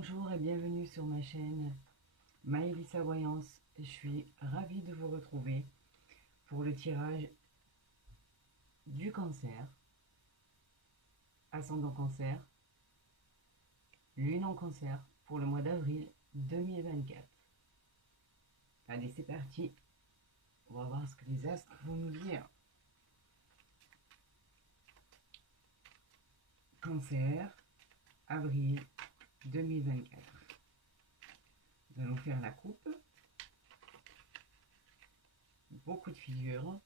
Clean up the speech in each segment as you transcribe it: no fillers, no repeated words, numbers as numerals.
Bonjour et bienvenue sur ma chaîne Maëlissa Voyance. Je suis ravie de vous retrouver pour le tirage du cancer, ascendant cancer, lune en cancer pour le mois d'avril 2024. Allez, c'est parti. On va voir ce que les astres vont nous dire. Cancer, avril 2024. Nous allons faire la coupe. Beaucoup de figures.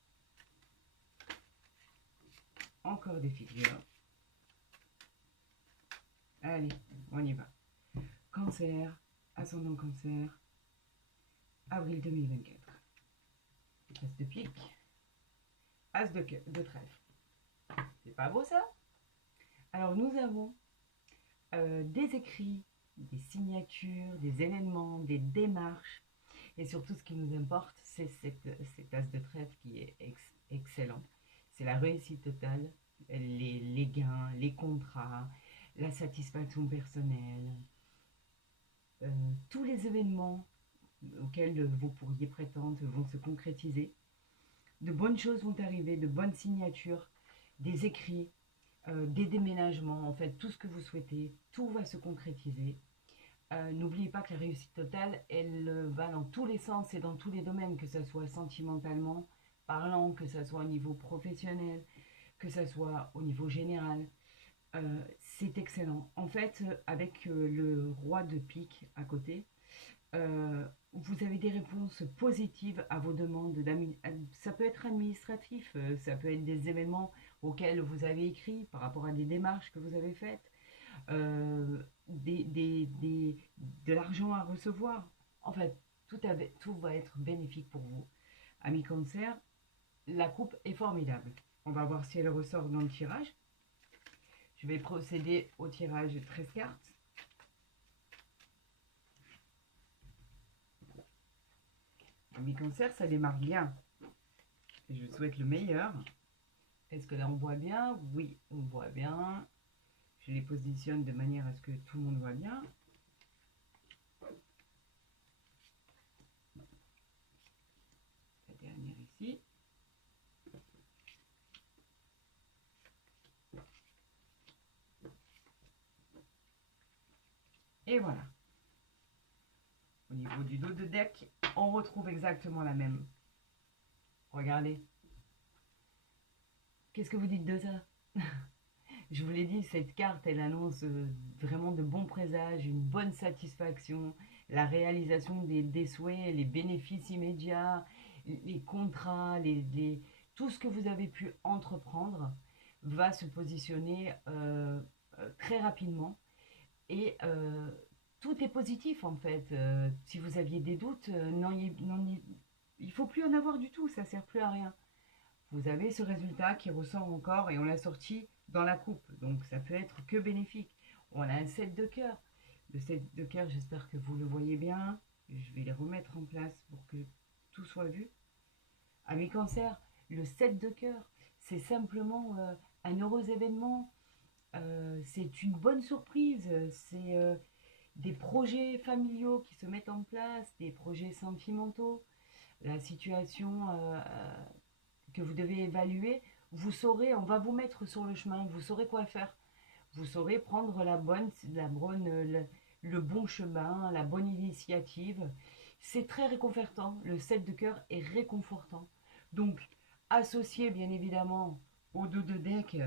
Encore des figures. Allez, on y va. Cancer, ascendant cancer, avril 2024. As de pique, as de trèfle. C'est pas beau ça? Alors nous avons des écrits, des signatures, des événements, des démarches. Et surtout ce qui nous importe, c'est cet as de trèfle qui est excellent. C'est la réussite totale, les gains, les contrats, la satisfaction personnelle, tous les événements auxquels vous pourriez prétendre vont se concrétiser. De bonnes choses vont arriver, de bonnes signatures, des écrits, des déménagements, en fait tout ce que vous souhaitez, tout va se concrétiser. N'oubliez pas que la réussite totale, elle va dans tous les sens et dans tous les domaines, que ce soit sentimentalement parlant, que ce soit au niveau professionnel, que ce soit au niveau général. C'est excellent. En fait, avec le roi de pique à côté, vous avez des réponses positives à vos demandes. Ça peut être administratif, ça peut être des événements auxquels vous avez écrit par rapport à des démarches que vous avez faites, de l'argent à recevoir. En fait, tout va être bénéfique pour vous. Amis Cancer, la coupe est formidable. On va voir si elle ressort dans le tirage. Je vais procéder au tirage de 13 cartes. Amis Cancer, ça démarre bien. Je vous souhaite le meilleur. Est-ce que là on voit bien? Oui, on voit bien. Je les positionne de manière à ce que tout le monde voit bien. La dernière ici. Et voilà. Au niveau du dos de deck, on retrouve exactement la même. Regardez. Qu'est-ce que vous dites de ça? Je vous l'ai dit, cette carte, elle annonce vraiment de bons présages, une bonne satisfaction, la réalisation des souhaits, les bénéfices immédiats, les contrats, tout ce que vous avez pu entreprendre va se positionner très rapidement. Et tout est positif en fait. Si vous aviez des doutes, il ne faut plus en avoir du tout, ça ne sert plus à rien. Vous avez ce résultat qui ressort encore et on l'a sorti dans la coupe. Donc ça peut être que bénéfique. On a un 7 de cœur. Le 7 de cœur, j'espère que vous le voyez bien. Je vais les remettre en place pour que tout soit vu. Amis Cancer, le 7 de cœur, c'est simplement un heureux événement. C'est une bonne surprise. C'est des projets familiaux qui se mettent en place, des projets sentimentaux. La situation que vous devez évaluer, vous saurez, on va vous mettre sur le chemin, vous saurez quoi faire. Vous saurez prendre le bon chemin, la bonne initiative. C'est très réconfortant, le 7 de cœur est réconfortant. Donc, associé bien évidemment au 2 de deck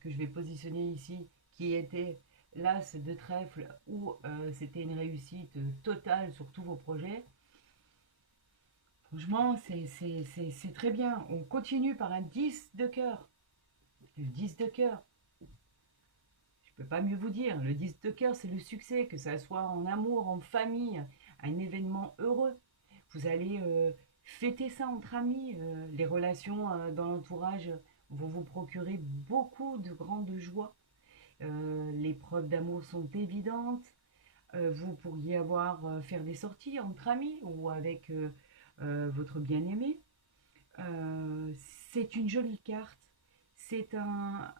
que je vais positionner ici, qui était l'as de trèfle, où c'était une réussite totale sur tous vos projets. Franchement, c'est très bien. On continue par un 10 de cœur. Le 10 de cœur. Je ne peux pas mieux vous dire. Le 10 de cœur, c'est le succès, que ça soit en amour, en famille, un événement heureux. Vous allez fêter ça entre amis. Les relations dans l'entourage vont vous procurer beaucoup de grande joie. Les preuves d'amour sont évidentes. Vous pourriez faire des sorties entre amis ou avec votre bien-aimé. C'est une jolie carte. C'est un...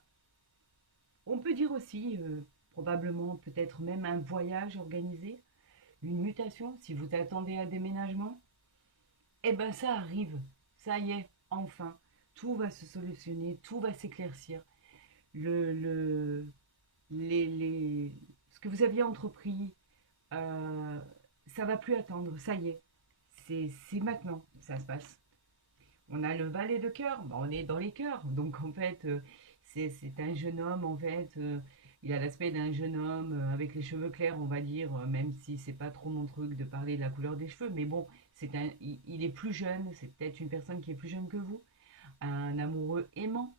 On peut dire aussi probablement peut-être même un voyage organisé, une mutation, si vous attendez un déménagement, eh ben ça arrive, ça y est, enfin, tout va se solutionner, tout va s'éclaircir. Le, le, ce que vous aviez entrepris, euh, ça va plus attendre, ça y est, c'est maintenant, ça se passe. On a le valet de cœur, bah, on est dans les cœurs. Donc en fait, c'est un jeune homme, en fait, il a l'aspect d'un jeune homme avec les cheveux clairs, on va dire, même si c'est pas trop mon truc de parler de la couleur des cheveux, mais bon, il est plus jeune, c'est peut-être une personne qui est plus jeune que vous, un amoureux aimant.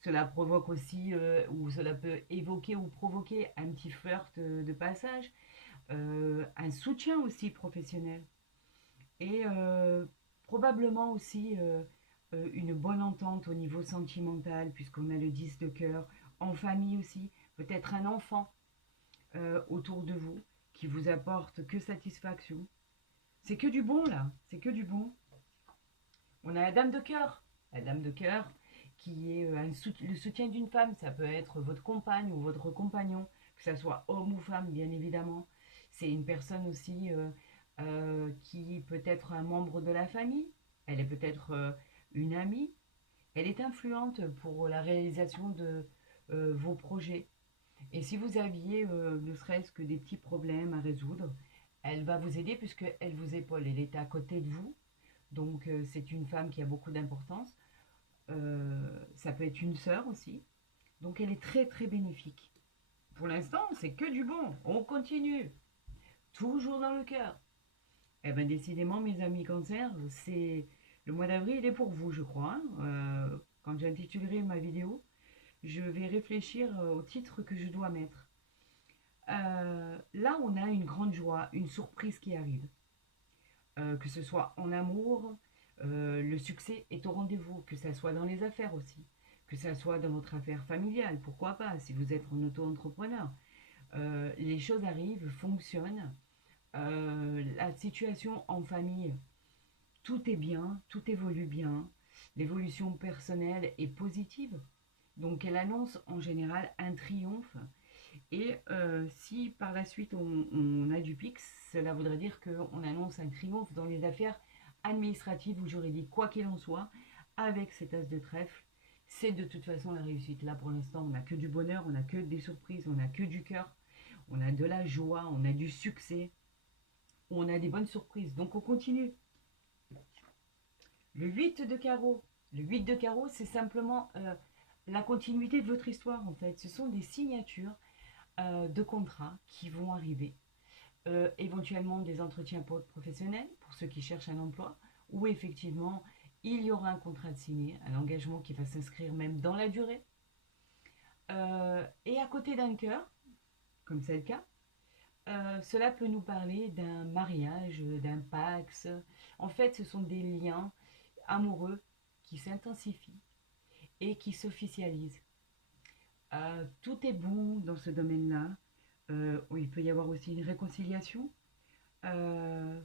Cela provoque aussi, ou cela peut évoquer ou provoquer un petit flirt de passage, un soutien aussi professionnel. Et probablement aussi une bonne entente au niveau sentimental, puisqu'on a le 10 de cœur, en famille aussi, peut-être un enfant autour de vous qui vous apporte que satisfaction. C'est que du bon là, c'est que du bon. On a la dame de cœur, la dame de cœur qui est le soutien d'une femme, ça peut être votre compagne ou votre compagnon, que ce soit homme ou femme bien évidemment. C'est une personne aussi qui peut être un membre de la famille, elle est peut-être une amie, elle est influente pour la réalisation de vos projets. Et si vous aviez ne serait-ce que des petits problèmes à résoudre, elle va vous aider puisqu'elle vous épaule, elle est à côté de vous. Donc c'est une femme qui a beaucoup d'importance. Ça peut être une sœur aussi. Donc elle est très très bénéfique. Pour l'instant, c'est que du bon. On continue. Toujours dans le cœur. Eh bien, décidément, mes amis cancer, c'est le mois d'avril est pour vous, je crois, hein. Quand j'intitulerai ma vidéo, je vais réfléchir au titre que je dois mettre. Là, on a une grande joie, une surprise qui arrive. Que ce soit en amour, le succès est au rendez-vous, que ce soit dans les affaires aussi, que ce soit dans votre affaire familiale, pourquoi pas, si vous êtes un auto-entrepreneur. Les choses arrivent, fonctionnent. La situation en famille, tout est bien, tout évolue bien. L'évolution personnelle est positive. Donc elle annonce en général un triomphe. Et si par la suite on a du PIX, cela voudrait dire qu'on annonce un triomphe dans les affaires administratives ou juridiques. Quoi qu'il en soit, avec cet as de trèfle, c'est de toute façon la réussite. Là pour l'instant, on n'a que du bonheur, on n'a que des surprises, on n'a que du cœur, on a de la joie, on a du succès, on a des bonnes surprises. Donc on continue. Le 8 de carreau. Le 8 de carreau, c'est simplement la continuité de votre histoire en fait. Ce sont des signatures de contrats qui vont arriver. Éventuellement des entretiens professionnels pour ceux qui cherchent un emploi, où effectivement il y aura un contrat de signé, un engagement qui va s'inscrire même dans la durée. Et à côté d'un cœur, comme c'est le cas, cela peut nous parler d'un mariage, d'un pax. En fait, ce sont des liens amoureux qui s'intensifient et qui s'officialisent. Tout est bon dans ce domaine-là. Il peut y avoir aussi une réconciliation. Euh,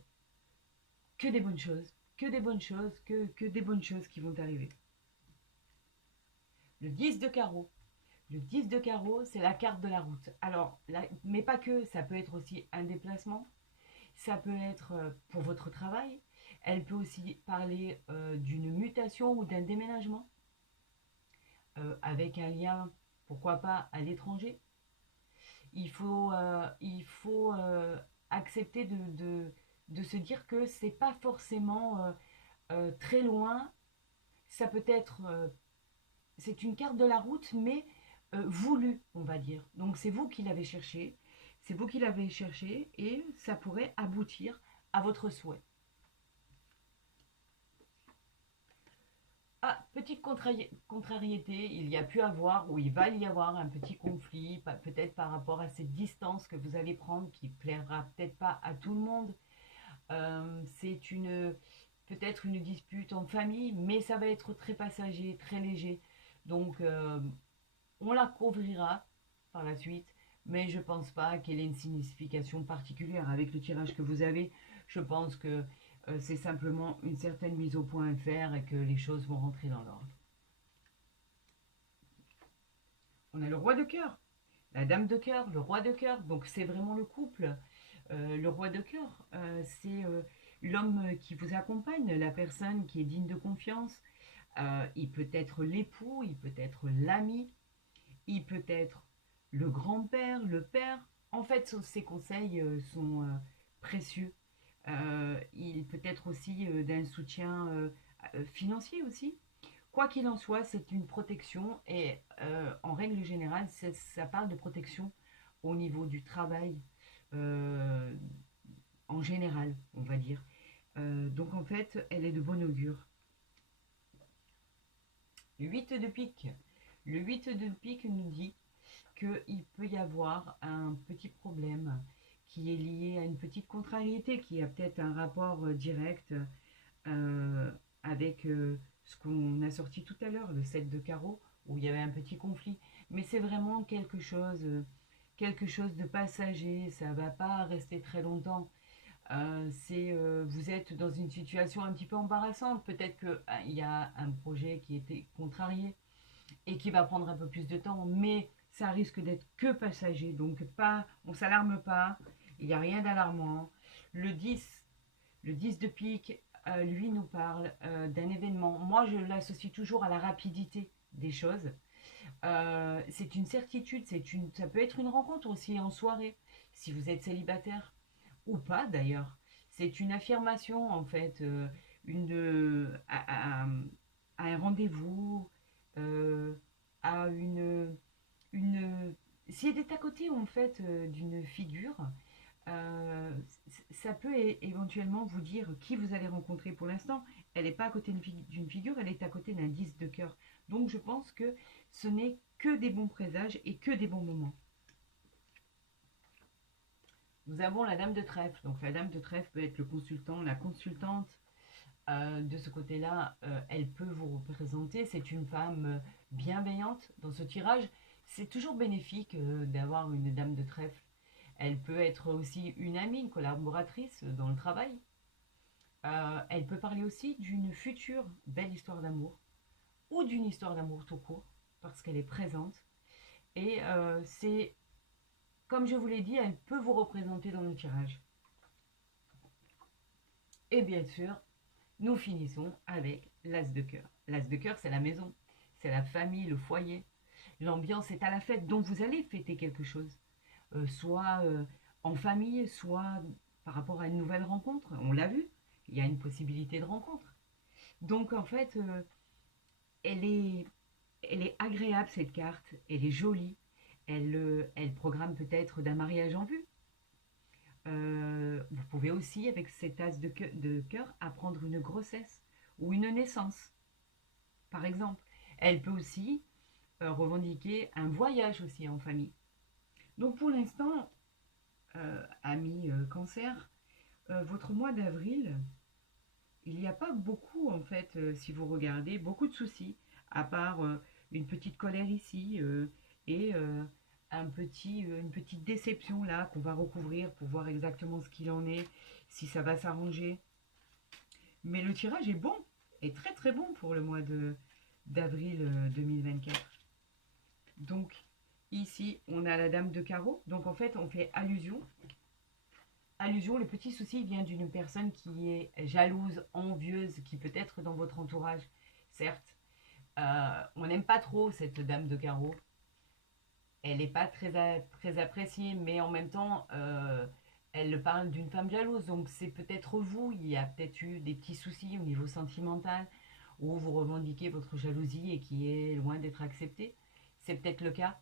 que des bonnes choses, que des bonnes choses, que des bonnes choses qui vont arriver. Le 10 de carreau. Le 10 de carreau, c'est la carte de la route. Alors, mais pas que, ça peut être aussi un déplacement, ça peut être pour votre travail, elle peut aussi parler d'une mutation ou d'un déménagement, avec un lien, pourquoi pas, à l'étranger. Il faut accepter de se dire que c'est pas forcément très loin. Ça peut être, c'est une carte de la route, mais voulue, on va dire. Donc c'est vous qui l'avez cherché, c'est vous qui l'avez cherché, et ça pourrait aboutir à votre souhait. Ah, petite contrariété, il y a pu avoir, ou il va y avoir un petit conflit, peut-être par rapport à cette distance que vous allez prendre, qui plaira peut-être pas à tout le monde. C'est peut-être une dispute en famille, mais ça va être très passager, très léger. Donc, on la couvrira par la suite, mais je pense pas qu'elle ait une signification particulière avec le tirage que vous avez. Je pense que c'est simplement une certaine mise au point à faire et que les choses vont rentrer dans l'ordre. On a le roi de cœur. la dame de cœur, le roi de cœur, donc c'est vraiment le couple. Le roi de cœur, c'est l'homme qui vous accompagne, la personne qui est digne de confiance. Il peut être l'époux, il peut être l'ami, il peut être le grand-père, le père. En fait, ces conseils sont précieux. Il peut être aussi d'un soutien financier aussi. Quoi qu'il en soit, c'est une protection et en règle générale, ça parle de protection au niveau du travail euh, en général, on va dire. Donc en fait, elle est de bon augure. Le 8 de pique. Le 8 de pique nous dit qu'il peut y avoir un petit problème qui est lié à une petite contrariété, qui a peut-être un rapport direct euh, avec ce qu'on a sorti tout à l'heure, le 7 de carreau, où il y avait un petit conflit. Mais c'est vraiment quelque chose de passager, ça ne va pas rester très longtemps. Vous êtes dans une situation un petit peu embarrassante. Peut-être qu'il y a un projet qui était contrarié et qui va prendre un peu plus de temps, mais ça risque d'être que passager. Donc pas, on s'alarme pas, il n'y a rien d'alarmant. Le 10, le 10 de pique, lui nous parle d'un événement. Moi, je l'associe toujours à la rapidité des choses. C'est une certitude, ça peut être une rencontre aussi en soirée, si vous êtes célibataire ou pas d'ailleurs. C'est une affirmation en fait, à un rendez-vous, euh, à une. Si elle est à côté en fait d'une figure, euh, ça peut éventuellement vous dire qui vous allez rencontrer. Pour l'instant, elle n'est pas à côté d'une figure, elle est à côté d'un 10 de cœur. Donc je pense que ce n'est que des bons présages et que des bons moments. Nous avons la dame de trèfle. Donc la dame de trèfle peut être le consultant, la consultante. De ce côté-là, elle peut vous représenter. C'est une femme bienveillante dans ce tirage. C'est toujours bénéfique d'avoir une dame de trèfle. Elle peut être aussi une amie, une collaboratrice dans le travail. Elle peut parler aussi d'une future belle histoire d'amour ou d'une histoire d'amour tout court parce qu'elle est présente. Et c'est, comme je vous l'ai dit, elle peut vous représenter dans le tirage. Et bien sûr, nous finissons avec l'as de cœur. L'as de cœur, c'est la maison, c'est la famille, le foyer. L'ambiance est à la fête, donc vous allez fêter quelque chose. Soit en famille, soit par rapport à une nouvelle rencontre. On l'a vu, il y a une possibilité de rencontre. Donc en fait, elle, est, elle est agréable cette carte, elle est jolie, elle programme peut-être d'un mariage en vue. Vous pouvez aussi, avec cet as de cœur, apprendre une grossesse ou une naissance, par exemple. Elle peut aussi revendiquer un voyage aussi en famille. Donc pour l'instant, ami cancer, votre mois d'avril, il n'y a pas beaucoup en fait, si vous regardez, beaucoup de soucis, à part une petite colère ici et une petite déception là qu'on va recouvrir pour voir exactement ce qu'il en est, si ça va s'arranger. Mais le tirage est bon, est très très bon pour le mois d'avril 2024. Donc ici, on a la dame de carreau. Donc en fait, on fait allusion. Allusion, le petit souci vient d'une personne qui est jalouse, envieuse, qui peut être dans votre entourage. Certes, on n'aime pas trop cette dame de carreau. Elle n'est pas très appréciée, mais en même temps, elle parle d'une femme jalouse. Donc c'est peut-être vous, il y a peut-être eu des petits soucis au niveau sentimental, où vous revendiquez votre jalousie et qui est loin d'être acceptée. C'est peut-être le cas.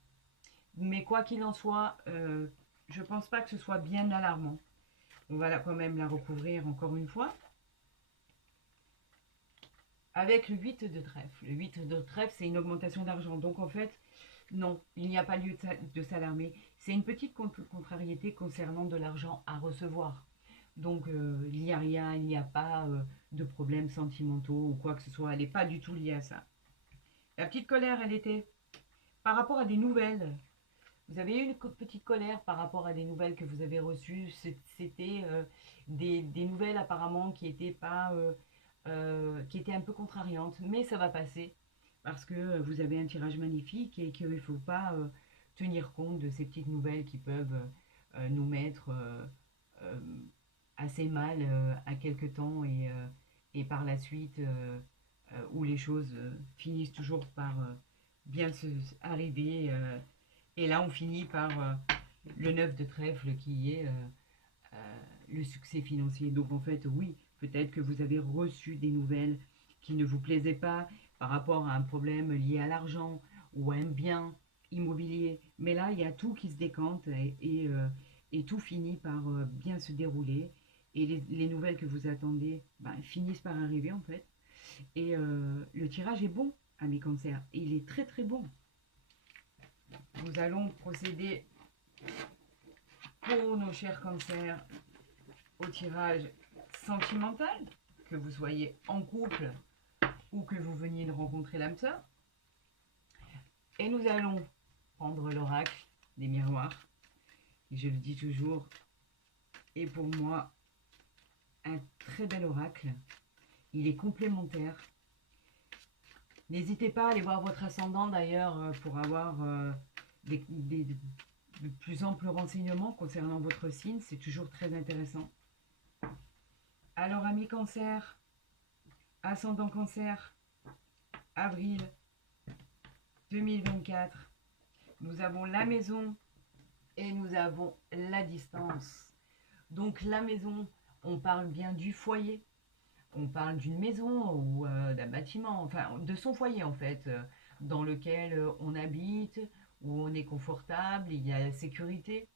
Mais quoi qu'il en soit, je ne pense pas que ce soit bien alarmant. On va quand même la recouvrir encore une fois. Avec le 8 de trèfle. Le 8 de trèfle, c'est une augmentation d'argent. Donc en fait, non, il n'y a pas lieu de s'alarmer. C'est une petite contrariété concernant de l'argent à recevoir. Donc il n'y a rien, il n'y a pas de problèmes sentimentaux ou quoi que ce soit. Elle n'est pas du tout liée à ça. La petite colère, elle était par rapport à des nouvelles. Vous avez eu une petite colère par rapport à des nouvelles que vous avez reçues. C'était des nouvelles apparemment qui étaient pas, qui étaient un peu contrariantes, mais ça va passer parce que vous avez un tirage magnifique et qu'il ne faut pas tenir compte de ces petites nouvelles qui peuvent nous mettre euh, assez mal à quelque temps et par la suite où les choses finissent toujours par bien arriver. Et là, on finit par le 9 de trèfle qui est le succès financier. Donc en fait, oui, peut-être que vous avez reçu des nouvelles qui ne vous plaisaient pas par rapport à un problème lié à l'argent ou à un bien immobilier. Mais là, il y a tout qui se décante et tout finit par bien se dérouler. Et les nouvelles que vous attendez ben, finissent par arriver en fait. Et le tirage est bon, amis cancer. Il est très très bon. Nous allons procéder pour nos chers cancers au tirage sentimental, que vous soyez en couple ou que vous veniez de rencontrer l'âme sœur. Et nous allons prendre l'oracle des miroirs, qui, je le dis toujours, est pour moi un très bel oracle. Il est complémentaire. N'hésitez pas à aller voir votre ascendant d'ailleurs pour avoir de plus amples renseignements concernant votre signe. C'est toujours très intéressant. Alors, amis cancer, ascendant cancer, avril 2024, nous avons la maison et nous avons la distance. Donc la maison, on parle bien du foyer, on parle d'une maison ou d'un bâtiment, enfin de son foyer en fait, dans lequel on habite, où on est confortable, il y a la sécurité,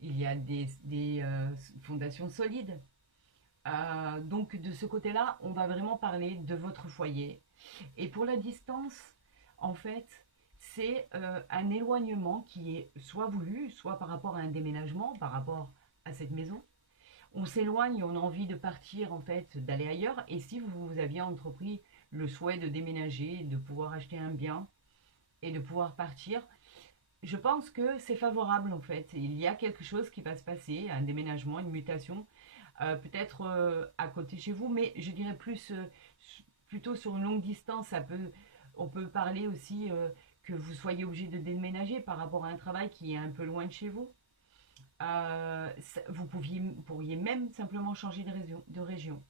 il y a des fondations solides. Donc de ce côté-là, on va vraiment parler de votre foyer. Et pour la distance, en fait, c'est un éloignement qui est soit voulu, soit par rapport à un déménagement, par rapport à cette maison. On s'éloigne, on a envie de partir, en fait, d'aller ailleurs. Et si vous aviez entrepris le souhait de déménager, de pouvoir acheter un bien et de pouvoir partir, je pense que c'est favorable, en fait. Il y a quelque chose qui va se passer, un déménagement, une mutation, peut-être à côté de chez vous, mais je dirais plutôt sur une longue distance. On peut parler aussi que vous soyez obligé de déménager par rapport à un travail qui est un peu loin de chez vous. Vous pourriez même simplement changer de région.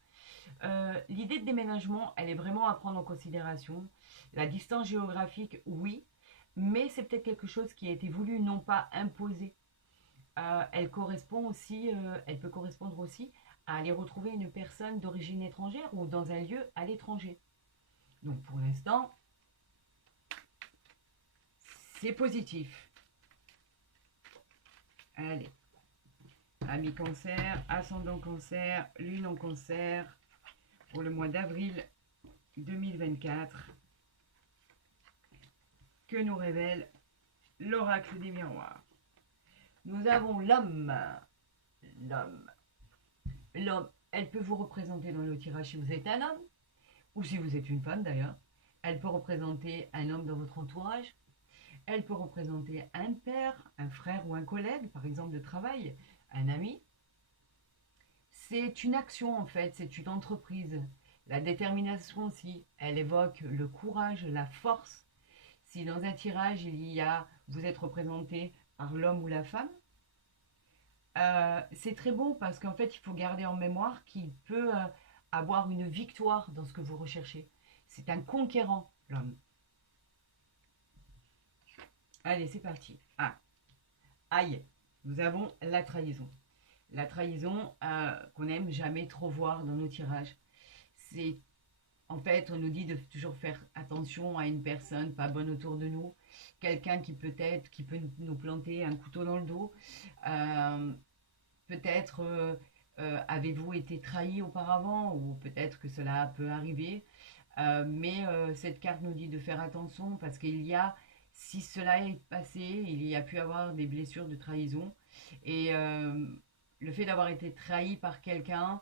L'idée de déménagement, elle est vraiment à prendre en considération. La distance géographique, oui, mais c'est peut-être quelque chose qui a été voulu, non pas imposé. Elle peut correspondre aussi à aller retrouver une personne d'origine étrangère ou dans un lieu à l'étranger. Donc pour l'instant, c'est positif. Allez, amis cancer, ascendant cancer, lune en cancer, pour le mois d'avril 2024, que nous révèle l'oracle des miroirs. Nous avons l'homme. L'homme, elle peut vous représenter dans le tirage si vous êtes un homme, ou si vous êtes une femme d'ailleurs. Elle peut représenter un homme dans votre entourage. Elle peut représenter un père, un frère ou un collègue, par exemple de travail, un ami. C'est une action en fait, c'est une entreprise. La détermination aussi, elle évoque le courage, la force. Si dans un tirage, vous êtes représenté par l'homme ou la femme, c'est très bon parce qu'en fait, il faut garder en mémoire qu'il peut avoir une victoire dans ce que vous recherchez. C'est un conquérant, l'homme. Allez, c'est parti. Aïe, nous avons la trahison. La trahison qu'on n'aime jamais trop voir dans nos tirages. En fait, on nous dit de toujours faire attention à une personne pas bonne autour de nous, quelqu'un qui peut nous planter un couteau dans le dos. Peut-être avez-vous été trahi auparavant ou peut-être que cela peut arriver. Mais cette carte nous dit de faire attention parce si cela est passé, il y a pu avoir des blessures de trahison. Et le fait d'avoir été trahi par quelqu'un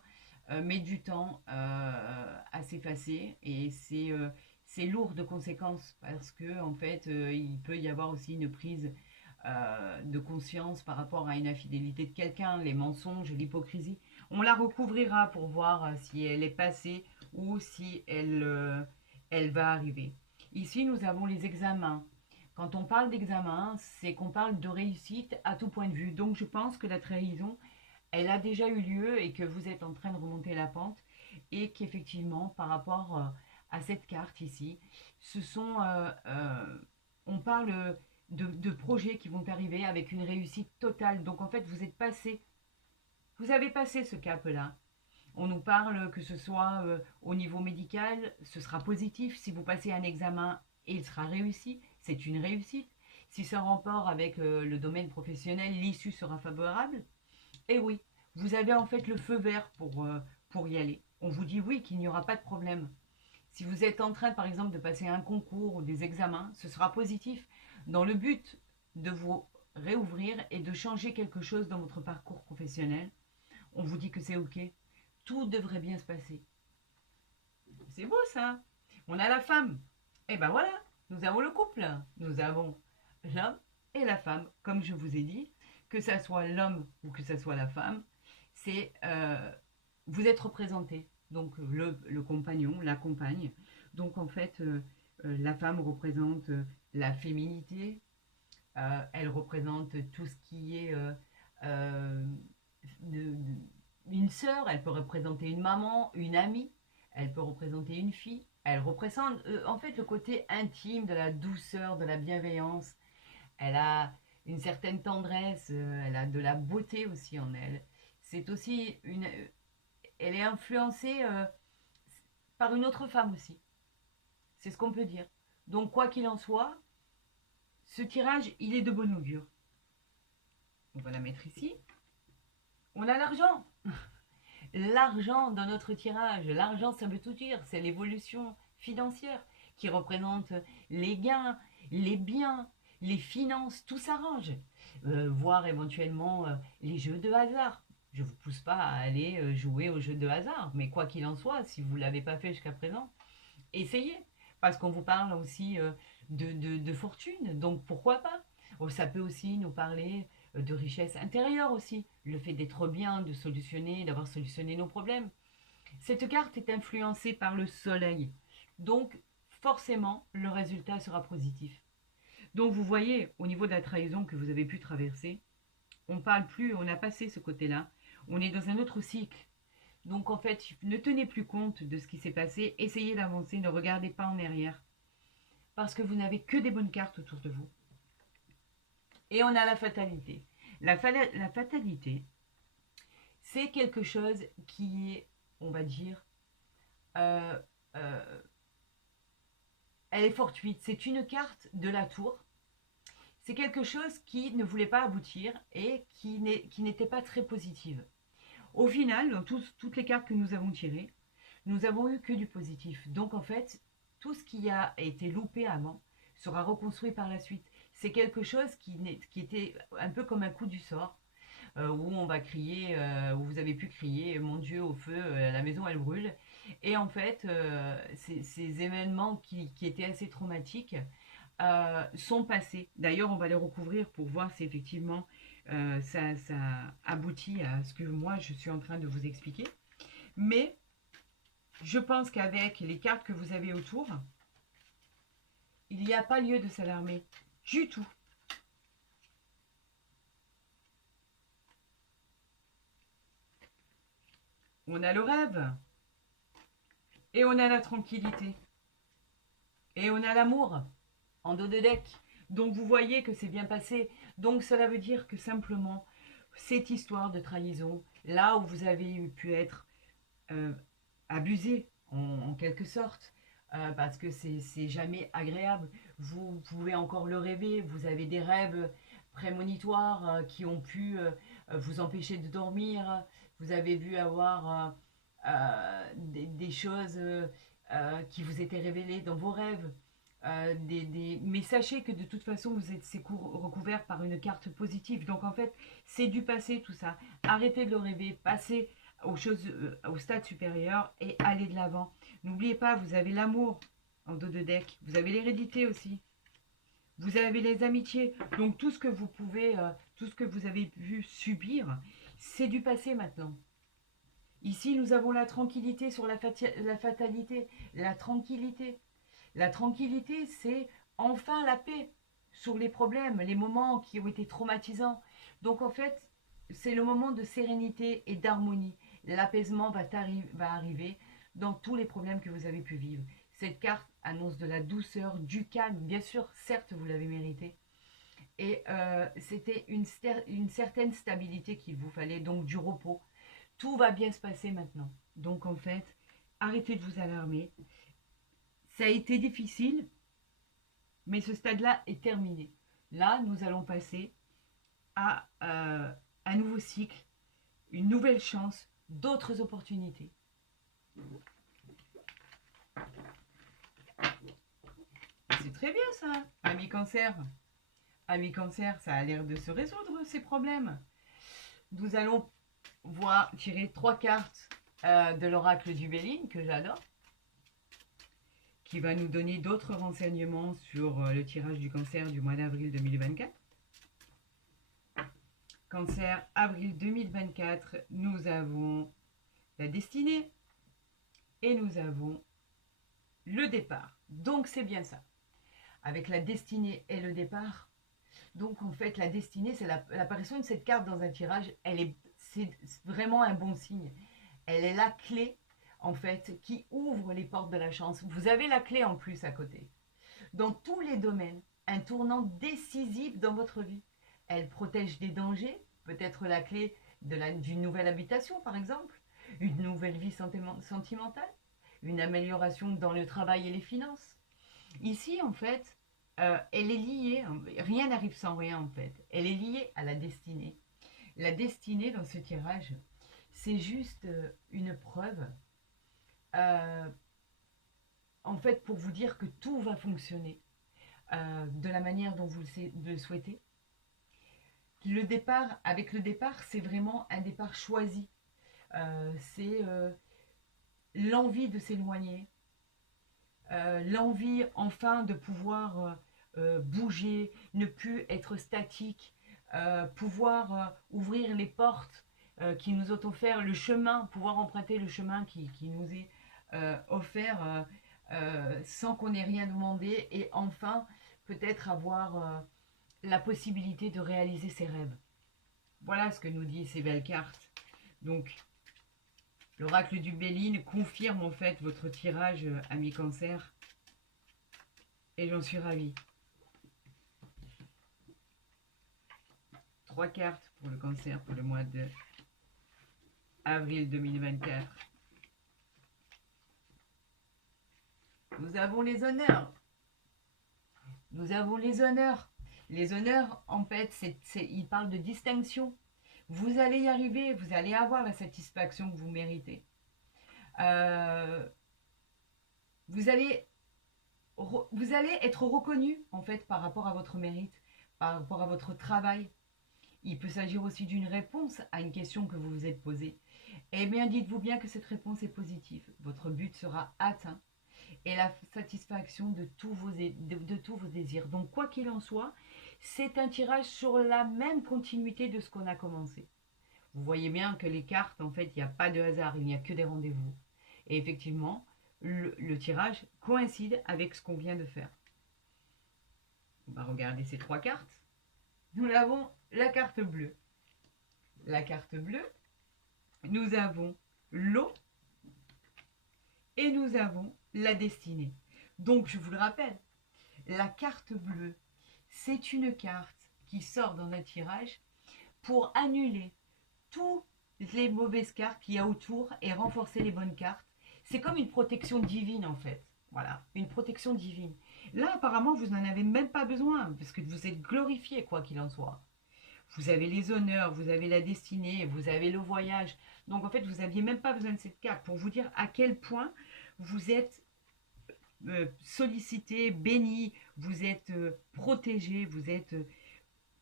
met du temps à s'effacer et c'est lourd de conséquences parce que en fait il peut y avoir aussi une prise de conscience par rapport à une infidélité de quelqu'un, les mensonges, l'hypocrisie. On la recouvrira pour voir si elle est passée ou si elle va arriver. Ici nous avons les examens. Quand on parle d'examen, c'est qu'on parle de réussite à tout point de vue. Donc je pense que la trahison, elle a déjà eu lieu et que vous êtes en train de remonter la pente et qu'effectivement, par rapport à cette carte ici, ce sont, on parle de projets qui vont arriver avec une réussite totale. Donc en fait, vous avez passé ce cap-là. On nous parle que ce soit au niveau médical, ce sera positif. Si vous passez un examen et il sera réussi, c'est une réussite. Si c'est en rapport avec le domaine professionnel, l'issue sera favorable. Et oui, vous avez en fait le feu vert pour y aller. On vous dit oui, qu'il n'y aura pas de problème. Si vous êtes en train, par exemple, de passer un concours ou des examens, ce sera positif dans le but de vous réouvrir et de changer quelque chose dans votre parcours professionnel. On vous dit que c'est OK. Tout devrait bien se passer. C'est beau ça. On a la femme. Et ben voilà, nous avons le couple. Nous avons l'homme et la femme. Comme je vous ai dit, que ça soit l'homme ou que ça soit la femme, c'est vous êtes représenté. Donc le compagnon, la compagne. Donc en fait, la femme représente la féminité. Elle représente tout ce qui est euh, de, une sœur, elle peut représenter une maman, une amie, elle peut représenter une fille, elle représente en fait le côté intime de la douceur, de la bienveillance. Elle a une certaine tendresse, elle a de la beauté aussi en elle. C'est aussi une, elle est influencée par une autre femme aussi. C'est ce qu'on peut dire. Donc quoi qu'il en soit, ce tirage, il est de bon augure. On va la mettre ici. On a l'argent. L'argent dans notre tirage, l'argent ça veut tout dire, c'est l'évolution financière qui représente les gains, les biens, les finances, tout s'arrange. Voire éventuellement les jeux de hasard. Je ne vous pousse pas à aller jouer aux jeux de hasard, mais quoi qu'il en soit, si vous ne l'avez pas fait jusqu'à présent, essayez. Parce qu'on vous parle aussi de fortune, donc pourquoi pas. Ça peut aussi nous parler de richesse intérieure aussi, le fait d'être bien, de solutionner, d'avoir solutionné nos problèmes. Cette carte est influencée par le soleil, donc forcément le résultat sera positif. Donc vous voyez, au niveau de la trahison que vous avez pu traverser, on ne parle plus, on a passé ce côté-là, on est dans un autre cycle. Donc en fait, ne tenez plus compte de ce qui s'est passé, essayez d'avancer, ne regardez pas en arrière, parce que vous n'avez que des bonnes cartes autour de vous. Et on a la fatalité. La fatalité, c'est quelque chose qui est, on va dire, euh, euh, elle est fortuite. C'est une carte de la tour. C'est quelque chose qui ne voulait pas aboutir et qui n'était pas très positive. Au final, dans toutes les cartes que nous avons tirées, nous avons eu que du positif. Donc en fait, tout ce qui a été loupé avant sera reconstruit par la suite. C'est quelque chose qui était un peu comme un coup du sort, où on va crier, où vous avez pu crier, mon Dieu, au feu, la maison elle brûle. Et en fait, ces événements qui étaient assez traumatiques sont passés. D'ailleurs, on va les recouvrir pour voir si effectivement ça aboutit à ce que moi je suis en train de vous expliquer. Mais je pense qu'avec les cartes que vous avez autour, il n'y a pas lieu de s'alarmer du tout. On a le rêve, et on a la tranquillité, et on a l'amour en dos de deck. Donc vous voyez que c'est bien passé. Donc cela veut dire que simplement, cette histoire de trahison, là où vous avez pu être abusé en quelque sorte, parce que c'est jamais agréable. Vous pouvez encore le rêver, vous avez des rêves prémonitoires qui ont pu vous empêcher de dormir, vous avez vu avoir des choses qui vous étaient révélées dans vos rêves. Mais sachez que de toute façon vous êtes recouvert par une carte positive, donc en fait c'est du passé tout ça. Arrêtez de le rêver, passez aux choses, au stade supérieur et allez de l'avant. N'oubliez pas, vous avez l'amour en dos de deck, vous avez l'hérédité aussi, vous avez les amitiés, donc tout ce que vous pouvez, tout ce que vous avez vu subir, c'est du passé maintenant. Ici nous avons la tranquillité sur la fatalité, la tranquillité. La tranquillité, c'est enfin la paix. sur les problèmes, les moments qui ont été traumatisants. Donc en fait, c'est le moment de sérénité et d'harmonie. L'apaisement va arriver dans tous les problèmes que vous avez pu vivre. Cette carte annonce de la douceur, du calme. Bien sûr, certes, vous l'avez mérité. Et c'était une certaine stabilité qu'il vous fallait, donc du repos. Tout va bien se passer maintenant. Donc en fait, arrêtez de vous alarmer. Ça a été difficile, mais ce stade-là est terminé. Là, nous allons passer à un nouveau cycle, une nouvelle chance, d'autres opportunités. C'est très bien ça, ami Cancer. Ami Cancer, ça a l'air de se résoudre ces problèmes. Nous allons tirer 3 cartes de l'oracle du Béline, que j'adore, qui va nous donner d'autres renseignements sur le tirage du Cancer du mois d'avril 2024. Cancer, avril 2024, nous avons la destinée et nous avons le départ. Donc c'est bien ça. Avec la destinée et le départ, donc en fait la destinée, c'est l'apparition de cette carte dans un tirage, c'est vraiment un bon signe. Elle est la clé en fait qui ouvre les portes de la chance. Vous avez la clé en plus à côté. Dans tous les domaines, un tournant décisif dans votre vie. Elle protège des dangers, peut-être la clé d'une nouvelle habitation par exemple, une nouvelle vie sentimentale, une amélioration dans le travail et les finances. Ici en fait, elle est liée, rien n'arrive sans rien en fait, elle est liée à la destinée. La destinée dans ce tirage, c'est juste une preuve, en fait pour vous dire que tout va fonctionner de la manière dont vous le souhaitez. Avec le départ, c'est vraiment un départ choisi. C'est l'envie de s'éloigner, l'envie enfin de pouvoir bouger, ne plus être statique, pouvoir ouvrir les portes qui nous ont offert le chemin, pouvoir emprunter le chemin qui nous est offert sans qu'on ait rien demandé, et enfin peut-être avoir la possibilité de réaliser ses rêves. Voilà ce que nous disent ces belles cartes. Donc, l'oracle du Béline confirme en fait votre tirage, ami Cancer. Et j'en suis ravie. 3 cartes pour le Cancer pour le mois de avril 2024. Nous avons les honneurs. Nous avons les honneurs. Les honneurs, en fait, ils parlent de distinction. Vous allez y arriver, vous allez avoir la satisfaction que vous méritez. Vous allez être reconnu, en fait, par rapport à votre mérite, par rapport à votre travail. Il peut s'agir aussi d'une réponse à une question que vous vous êtes posée. Eh bien, dites-vous bien que cette réponse est positive. Votre but sera atteint et la satisfaction de tous vos désirs. Donc, quoi qu'il en soit, c'est un tirage sur la même continuité de ce qu'on a commencé. Vous voyez bien que les cartes, en fait, il n'y a pas de hasard, il n'y a que des rendez-vous. Et effectivement, le tirage coïncide avec ce qu'on vient de faire. On va regarder ces 3 cartes. Nous avons la carte bleue. La carte bleue, nous avons l'eau et nous avons la destinée. Donc, je vous le rappelle, la carte bleue, c'est une carte qui sort dans un tirage pour annuler toutes les mauvaises cartes qu'il y a autour et renforcer les bonnes cartes. C'est comme une protection divine en fait. Voilà, une protection divine. Là, apparemment, vous n'en avez même pas besoin parce que vous êtes glorifié, quoi qu'il en soit. Vous avez les honneurs, vous avez la destinée, vous avez le voyage. Donc en fait, vous n'aviez même pas besoin de cette carte pour vous dire à quel point vous êtes sollicité, béni, vous êtes protégé, vous êtes...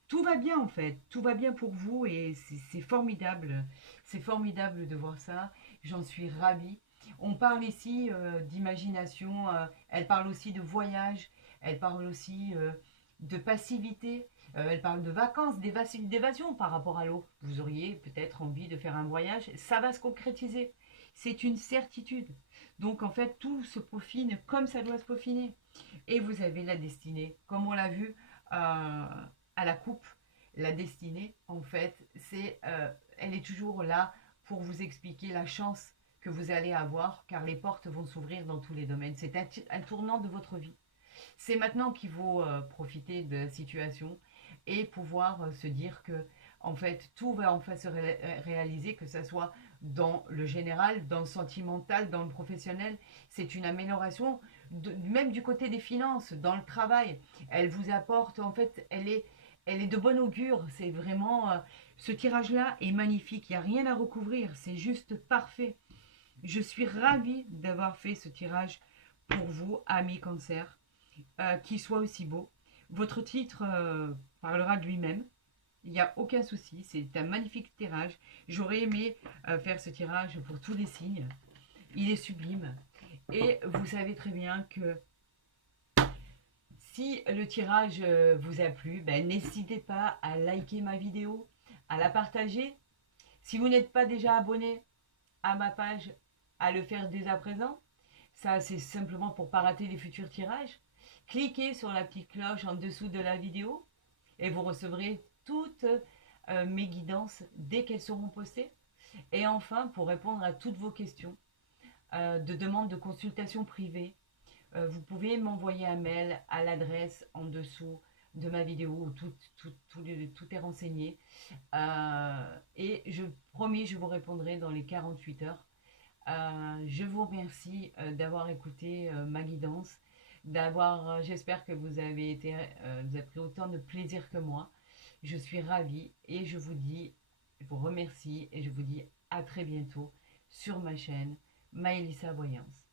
tout va bien en fait, tout va bien pour vous et c'est formidable. C'est formidable de voir ça, j'en suis ravie. On parle ici d'imagination, elle parle aussi de voyage, elle parle aussi de passivité, elle parle de vacances, d'évasion par rapport à l'eau. Vous auriez peut-être envie de faire un voyage, ça va se concrétiser. C'est une certitude. Donc en fait, tout se peaufine comme ça doit se peaufiner. Et vous avez la destinée. Comme on l'a vu, à la coupe, la destinée, en fait, elle est toujours là pour vous expliquer la chance que vous allez avoir, car les portes vont s'ouvrir dans tous les domaines. C'est un tournant de votre vie. C'est maintenant qu'il faut profiter de la situation et pouvoir se dire que en fait tout va enfin se réaliser, que ce soit dans le général, dans le sentimental, dans le professionnel. C'est une amélioration même du côté des finances, dans le travail. Elle vous apporte, en fait, elle est de bon augure. C'est vraiment ce tirage-là est magnifique. Il n'y a rien à recouvrir. C'est juste parfait. Je suis ravie d'avoir fait ce tirage pour vous, amis cancer, qui soit aussi beau. Votre titre parlera de lui-même. Il n'y a aucun souci. C'est un magnifique tirage. J'aurais aimé faire ce tirage pour tous les signes. Il est sublime. Et vous savez très bien que si le tirage vous a plu, ben, n'hésitez pas à liker ma vidéo, à la partager. Si vous n'êtes pas déjà abonné à ma page, à le faire dès à présent. Ça, c'est simplement pour ne pas rater les futurs tirages. Cliquez sur la petite cloche en dessous de la vidéo et vous recevrez toutes mes guidances dès qu'elles seront postées. Et enfin, pour répondre à toutes vos questions de demande de consultation privée, vous pouvez m'envoyer un mail à l'adresse en dessous de ma vidéo où tout est renseigné. Et je promis, je vous répondrai dans les 48 heures. Je vous remercie d'avoir écouté ma guidance, j'espère que vous avez pris autant de plaisir que moi. Je suis ravie et je vous remercie et je vous dis à très bientôt sur ma chaîne Maëlissa Voyance.